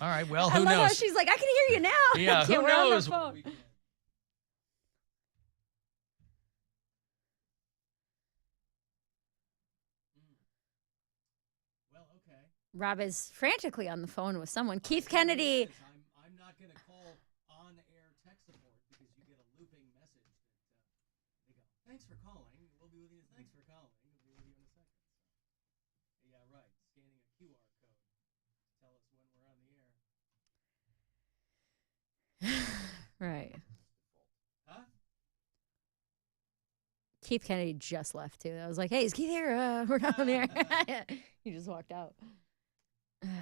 All right. Well, I who love how knows? she's like, I can hear you now. Yeah, who We're on the knows? phone. Rob is frantically on the phone with someone. Keith Kennedy. I'm not going to call on-air tech support because you get a looping message that they go, thanks for calling. We'll be with you. Thanks for calling. We'll be with you in a second. So, yeah, right. Scanning a QR code to tell us when we're on the air. Right. Huh? Keith Kennedy just left, too. I was like, hey, is Keith here? We're not on the air. He just walked out. Right.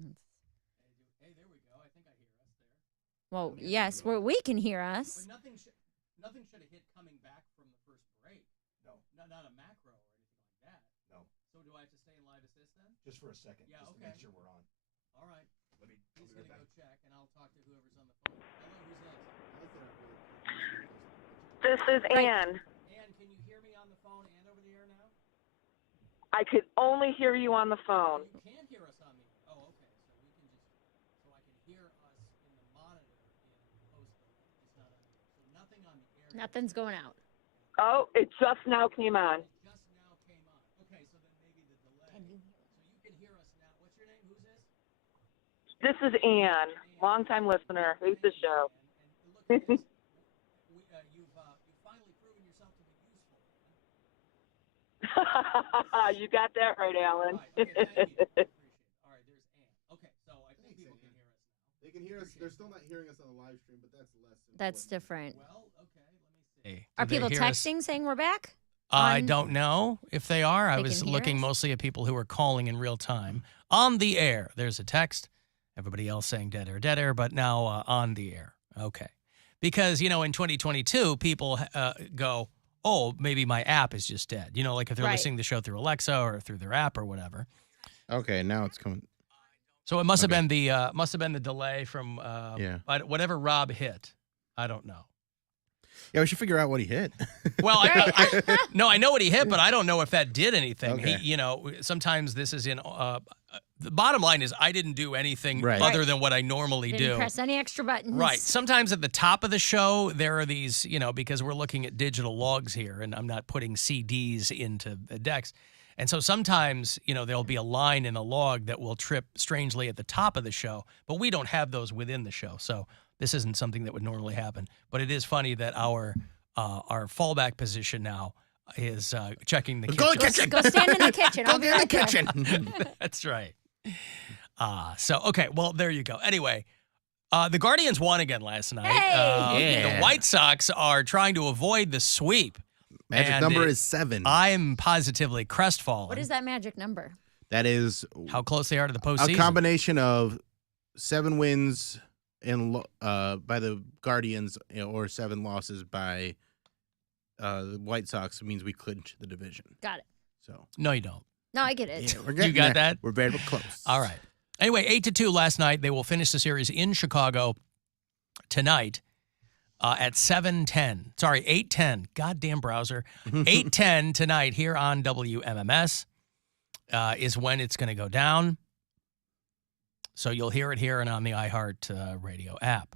Hey, there we go. I think I hear us there. Well, yes, we can hear us. But nothing should have hit coming back from the first break. No. Not a macro or anything like that. No. So do I have to stay in live assist then? Just for a second. Yeah, just okay. to make sure we're on. All right. He's going to go check, and I'll talk to whoever's on the phone. Hello, who's this? This is Ann. Ann, can you hear me on the phone and over the air now? I could only hear you on the phone. You can hear us on the air. Oh, okay. So we can just, so I can hear us in the monitor in post, it's not on the air. So nothing on the air. Nothing's going out. Oh, it just now came on. It just now came on. Okay, so then maybe the delay. So you can hear us now. What's your name? Who's this? This is Ann, longtime listener. Who's the show? And look at this. You've finally proven yourself to be useful. You got that right, Alan. All right, okay, thank you. Appreciate it. All right, there's Ann. Okay, so I think people can hear us now. They can hear us. They're still not hearing us on the live stream, but that's less. That's important. different. Well, okay, let me see. Are people texting saying we're back? I don't know if they are. I They was can hear looking us? mostly at people who are calling in real time. On the air, there's a text. Everybody else saying dead air, but now on the air. Okay. Because, in 2022, people go, oh, maybe my app is just dead. Like if they're Right. listening to the show through Alexa or through their app or whatever. Okay, now it's coming. So it must have been the delay from whatever Rob hit. I don't know. Yeah, we should figure out what he hit. Well, I know what he hit, but I don't know if that did anything. Okay. Sometimes this is in. The bottom line is I didn't do anything other than what I normally Didn't do. press any extra buttons. Right. Sometimes at the top of the show, there are these, because we're looking at digital logs here, and I'm not putting CDs into the decks. And so sometimes, there'll be a line in a log that will trip strangely at the top of the show, but we don't have those within the show. So this isn't something that would normally happen. But it is funny that our fallback position now is checking the kitchen. Go to the kitchen. Go stand in the kitchen. Go I'll be get in the right there. kitchen. That's right. Okay, well, there you go. Anyway, the Guardians won again last night. Hey! The White Sox are trying to avoid the sweep. Magic And number is 7. I'm positively crestfallen. What is that magic number? That is How close they are to the postseason. a combination of 7 wins by the Guardians or 7 losses by the White Sox means we clinch the division. Got it. So No, you don't. No, I get it. we're getting got there. that? We're very close. All right. Anyway, 8-2 last night. They will finish the series in Chicago tonight at 7:10. Sorry, 8:10. Goddamn browser. 8:10 tonight here on WMMS is when it's going to go down. So you'll hear it here and on the iHeart radio app.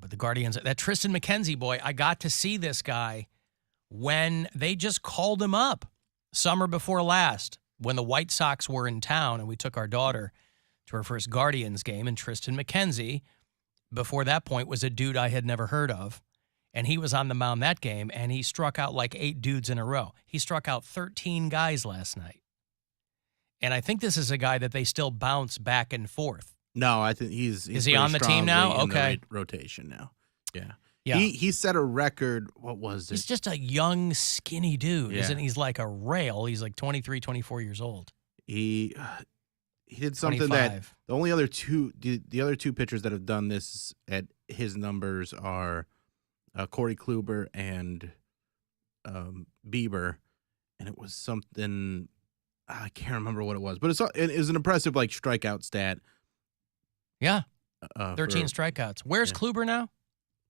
But the Guardians, that Tristan McKenzie boy, I got to see this guy when they just called him up summer before last when the White Sox were in town and we took our daughter to her first Guardians game. And Tristan McKenzie, before that point, was a dude I had never heard of. And he was on the mound that game, and he struck out like 8 dudes in a row. He struck out 13 guys last night. And I think this is a guy that they still bounce back and forth. No, I think he's Is he pretty on the team now? strongly in the Okay. rotation now. Yeah. Yeah. He set a record. What was it? He's just a young, skinny dude, Yeah. isn't he? He's like a rail. He's like 23, 24 years old. He did something 25. that the other two pitchers that have done this at his numbers are Corey Kluber and Bieber, and it was something I can't remember what it was, but it was an impressive strikeout stat. Yeah, 13 for strikeouts. Where's yeah. Kluber now?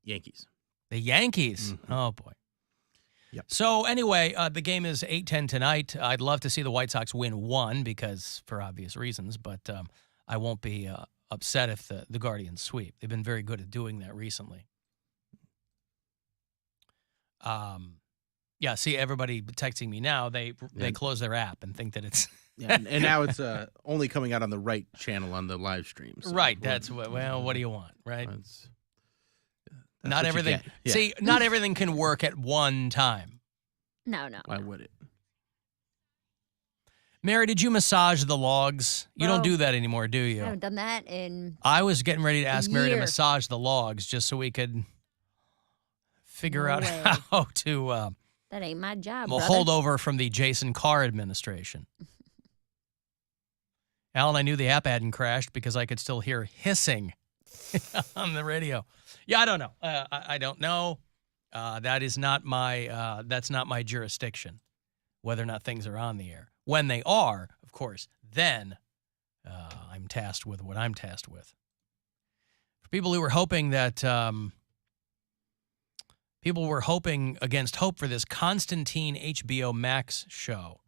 Yankees. The Yankees. Mhm. Oh, boy. Yep. So anyway, the game is 8-10 tonight. I'd love to see the White Sox win one because for obvious reasons, but I won't be upset if the Guardians sweep. They've been very good at doing that recently. Yeah, see everybody texting me now. They close their app and think that it's Yeah, and now it's only coming out on the right channel on the live stream. So right. That's what do you want, right? That's Not what you everything. get. Yeah. See, not everything can work at one time. No. Why would it? Mary, did you massage the logs? You don't Well, do that anymore, do you? I haven't done that in I was getting ready to ask Mary to year. massage the logs just so we could figure No out way. how to that ain't my job, well, brother. hold over from the Jason Carr administration. Alan, I knew the app hadn't crashed because I could still hear hissing on the radio. Yeah, I don't know. I don't know. That is not my. That's not my jurisdiction. Whether or not things are on the air. When they are, of course, then I'm tasked with what I'm tasked with. For people who were hoping that. People were hoping against hope for this Constantine HBO Max show.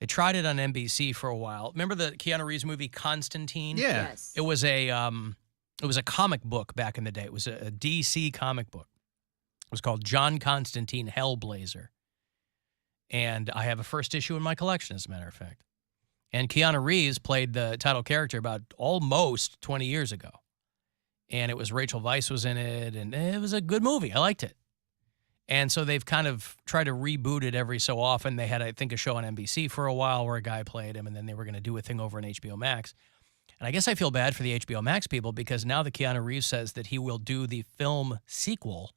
They tried it on NBC for a while. Remember the Keanu Reeves movie Constantine? Yeah. Yes. It was a comic book back in the day. It was a DC comic book. It was called John Constantine Hellblazer. And I have a first issue in my collection, as a matter of fact. And Keanu Reeves played the title character about almost 20 years ago. And it was Rachel Weisz was in it, and it was a good movie. I liked it. And so they've kind of tried to reboot it every so often. They had, I think, a show on NBC for a while where a guy played him, and then they were going to do a thing over on HBO Max. And I guess I feel bad for the HBO Max people because now that Keanu Reeves says that he will do the film sequel,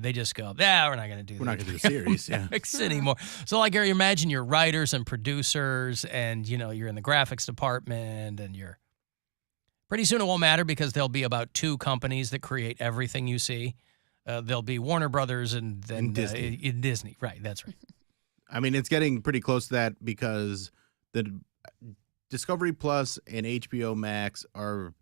they just go, we're not going to do We're not going to do the series. Yeah. Max anymore. So, like, imagine you're writers and producers, and, you're in the graphics department, and you're pretty soon it won't matter because there'll be about 2 companies that create everything you see. There'll be Warner Brothers and then Disney. Disney. Right, that's right. I mean, it's getting pretty close to that because the Discovery Plus and HBO Max are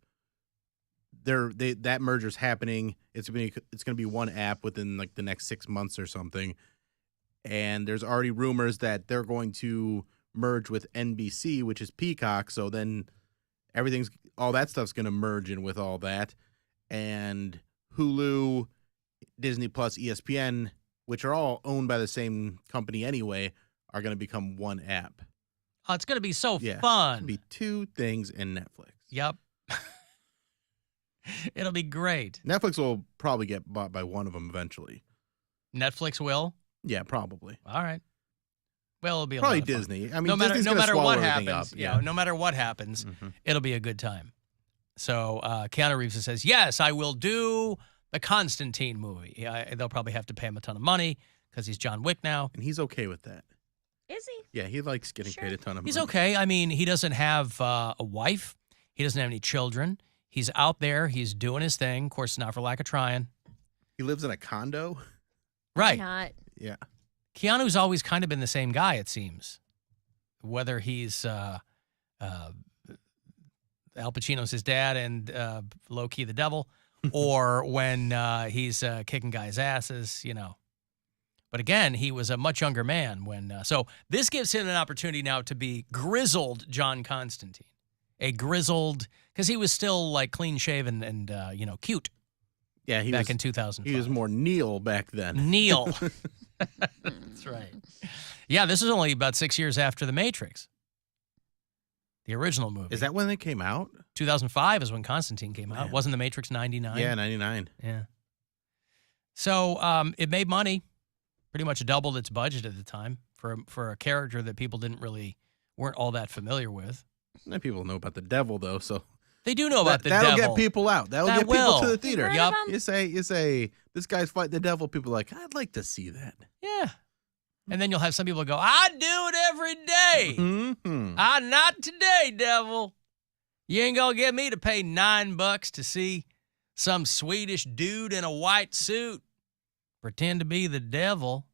that merger's happening. It's going to be one app within like the next 6 months or something. And there's already rumors that they're going to merge with NBC, which is Peacock. So then all that stuff's going to merge in with all that. And Hulu, Disney Plus, ESPN, which are all owned by the same company anyway, are going to become one app. Oh, it's going to be so Yeah. fun. It'll be 2 things in Netflix. Yep. It'll be great. Netflix will probably get bought by one of them eventually. Netflix will? Yeah, probably. All right. Well, it'll be a Probably lot of fun. Disney. I mean, No matter Disney's gonna swallow what everything happens, up. yeah, no matter what happens, Mhm. it'll be a good time. So Keanu Reeves says, yes, I will do the Constantine movie. Yeah, they'll probably have to pay him a ton of money because he's John Wick now. And he's okay with that. Is he? Yeah, he likes getting Sure. paid a ton of He's money. okay. I mean, he doesn't have a wife. He doesn't have any children. He's out there. He's doing his thing. Of course, not for lack of trying. He lives in a condo. Right. Not. Yeah. Keanu's always kind of been the same guy, it seems. Whether he's Al Pacino's his dad and low-key the devil, or when he's kicking guys' asses, But again, he was a much younger man when. So this gives him an opportunity now to be grizzled John Constantine, a grizzled because he was still like clean-shaven and cute Yeah, he back was in 2005. he was more Neil back then. Neil. That's right. Yeah, this is only about 6 years after The Matrix, the original movie. Is that when it came out? 2005 is when Constantine came out. Man. Wasn't The Matrix 99? Yeah, 99. Yeah. So it made money, pretty much doubled its budget at the time for a character that people weren't all that familiar with. And people know about the devil though, so They do know about the that'll devil. get people out. That'll That get people will. to the theater. Heard Yup. of him? You say this guy's fighting the devil. People are like, I'd like to see that. Yeah. And then you'll have some people go, I do it every day. Mm-hmm. Not today, devil. You ain't gonna get me to pay $9 to see some Swedish dude in a white suit pretend to be the devil.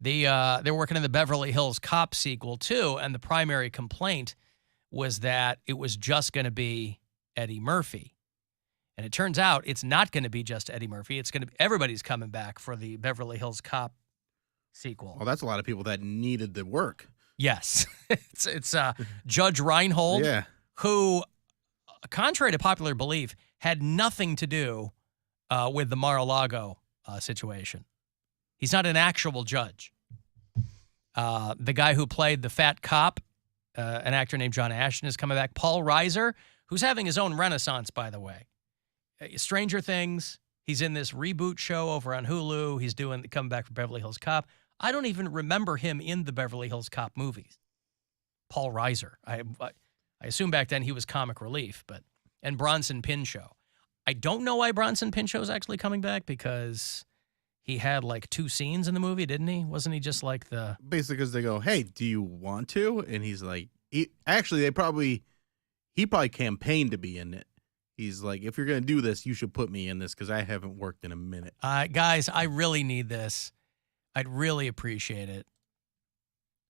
They're working in the Beverly Hills Cop sequel too, and the primary complaint was that it was just going to be Eddie Murphy, and it turns out it's not going to be just Eddie Murphy. It's going to be everybody's coming back for the Beverly Hills Cop sequel. Well, that's a lot of people that needed the work. Yes. It's Judge Reinhold, Yeah. who, contrary to popular belief, had nothing to do with the Mar-a-Lago situation. He's not an actual judge. The guy who played the fat cop, an actor named John Ashton, is coming back. Paul Reiser, who's having his own renaissance, by the way. Stranger Things. He's in this reboot show over on Hulu. He's coming back for Beverly Hills Cop. I don't even remember him in the Beverly Hills Cop movies. Paul Reiser. I assume back then he was comic relief, and Bronson Pinchot. I don't know why Bronson Pinchot is actually coming back, because he had like 2 scenes in the movie, didn't he? Wasn't he just like the... Basically, because they go, hey, do you want to? And he's like, he probably campaigned to be in it. He's like, if you're going to do this, you should put me in this because I haven't worked in a minute. Guys, I really need this. I'd really appreciate it.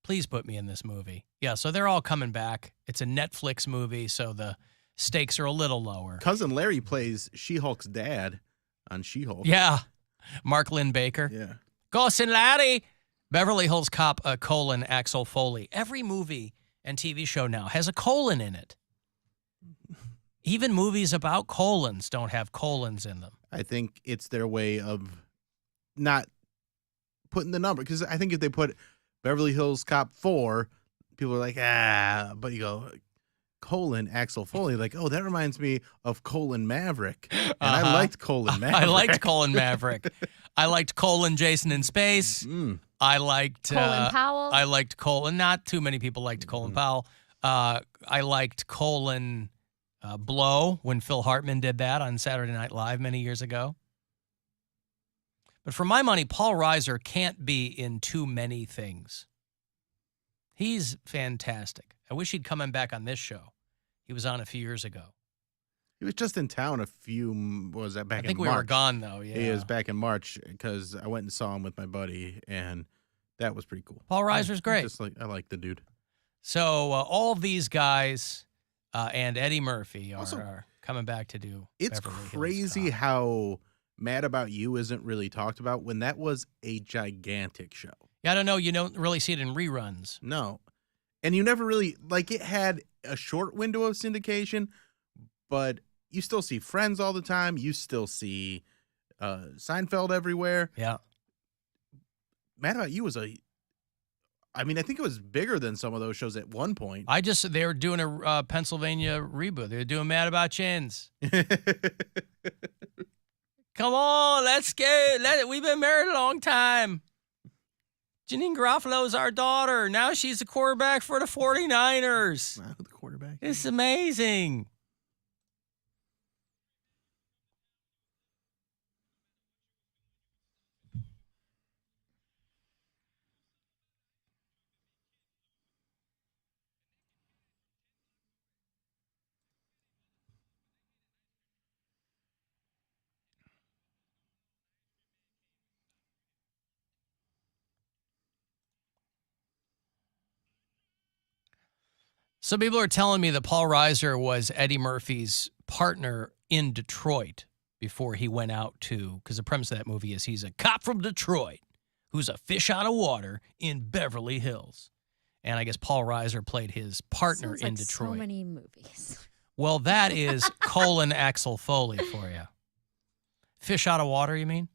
Please put me in this movie. Yeah, so they're all coming back. It's a Netflix movie, so the stakes are a little lower. Cousin Larry plays She-Hulk's dad on She-Hulk. Yeah. Mark Lynn Baker. Yeah. Cousin Larry. Beverly Hills Cop, Axel Foley. Every movie and TV show now has a colon in it. Even movies about colons don't have colons in them. I think it's their way of not putting the number. Because I think if they put Beverly Hills Cop 4, people are like, but you go, colon Axel Foley, like, oh, that reminds me of Colon Maverick. And I liked Colon Maverick. I liked Colon Maverick. I liked Colon Jason in Space. I liked Colin Powell. I liked Colon. Not too many people liked Colin Powell. I liked Colin Blow when Phil Hartman did that on Saturday Night Live many years ago. But for my money, Paul Reiser can't be in too many things. He's fantastic. I wish he'd come in back on this show. He was on a few years ago. He was just in town back in March? I think we were gone, though, yeah. He was back in March because I went and saw him with my buddy, and that was pretty cool. Paul Reiser's great. I like the dude. So all of these guys and Eddie Murphy are coming back to do It's Beverly Hills crazy Cop. how Mad About You isn't really talked about when that was a gigantic show. Yeah, I don't know. You don't really see it in reruns. No. And you never really, it had a short window of syndication, but you still see Friends all the time. You still see Seinfeld everywhere. Yeah. Mad About You was I think it was bigger than some of those shows at one point. They were doing a Pennsylvania reboot. They were doing Mad About Chins. Come on, let's go. We've been married a long time. Janine Garofalo's our daughter. Now she's the quarterback for the 49ers. Wow, the quarterback. It's amazing. Some people are telling me that Paul Reiser was Eddie Murphy's partner in Detroit before he went out because the premise of that movie is he's a cop from Detroit who's a fish out of water in Beverly Hills. And I guess Paul Reiser played his partner Sounds in like Detroit. So many movies. Well, that is Colin Axel Foley for you. Fish out of water, you mean?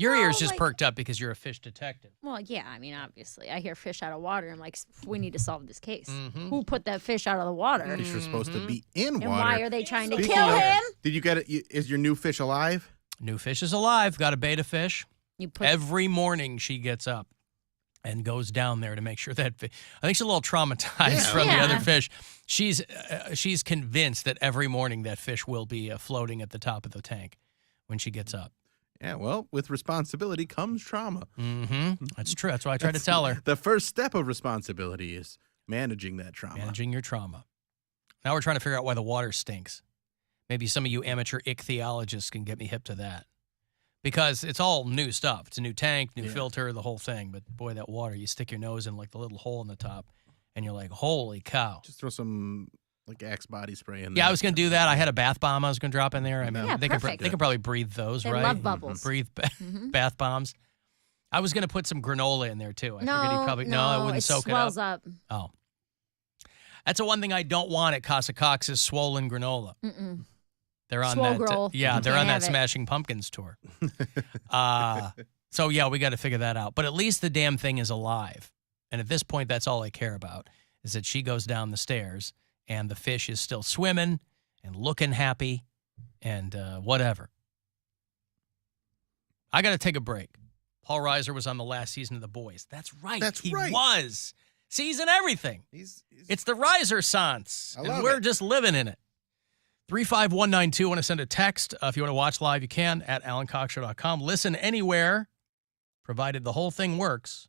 Your No, ears just perked up because you're a fish detective. Well, yeah, obviously. I hear fish out of water. I'm like, we need to solve this case. Mhm. Who put that fish out of the water? Fish are supposed to be in And water. why are they trying to Speaking kill of- him? Did you get it? Is your new fish alive? New fish is alive. Got a beta fish. You put Every morning she gets up and goes down there to make sure that I think she's a little traumatized from the Yeah. other fish. She's convinced that every morning that fish will be floating at the top of the tank when she gets up. Yeah, well, with responsibility comes trauma. Mm-hmm. That's true. That's what I tried to tell her. The first step of responsibility is managing that trauma. Managing your trauma. Now we're trying to figure out why the water stinks. Maybe some of you amateur ichthyologists can get me hip to that. Because it's all new stuff. It's a new tank, new filter, the whole thing. But boy, that water, you stick your nose in like the little hole in the top, and you're like, holy cow. Just throw some Axe body spray in there. Yeah, I was going to do that. I had a bath bomb I was going to drop in there. I mean, Yeah, they perfect. could probably breathe those, They right? love bubbles. Breathe Mhm. bath bombs. I was going to put some granola in there, too. I figured No, he'd probably... no, I wouldn't it soak it swells up. up. Oh. That's the one thing I don't want at Casa Cox is swollen granola. Mm-mm. They're on Swole that. girl. Yeah, You they're can't on that have it. Smashing Pumpkins tour. So, yeah, we got to figure that out. But at least the damn thing is alive. And at this point, that's all I care about, is that she goes down the stairs and the fish is still swimming and looking happy and whatever. I got to take a break. Paul Reiser was on the last season of The Boys. That's right. He was. See, he's in everything. It's the Reiser Sans. I love and we're it. just living in it. 35192. Want to send a text. If you want to watch live, you can at alancoxshow.com. Listen anywhere, provided the whole thing works.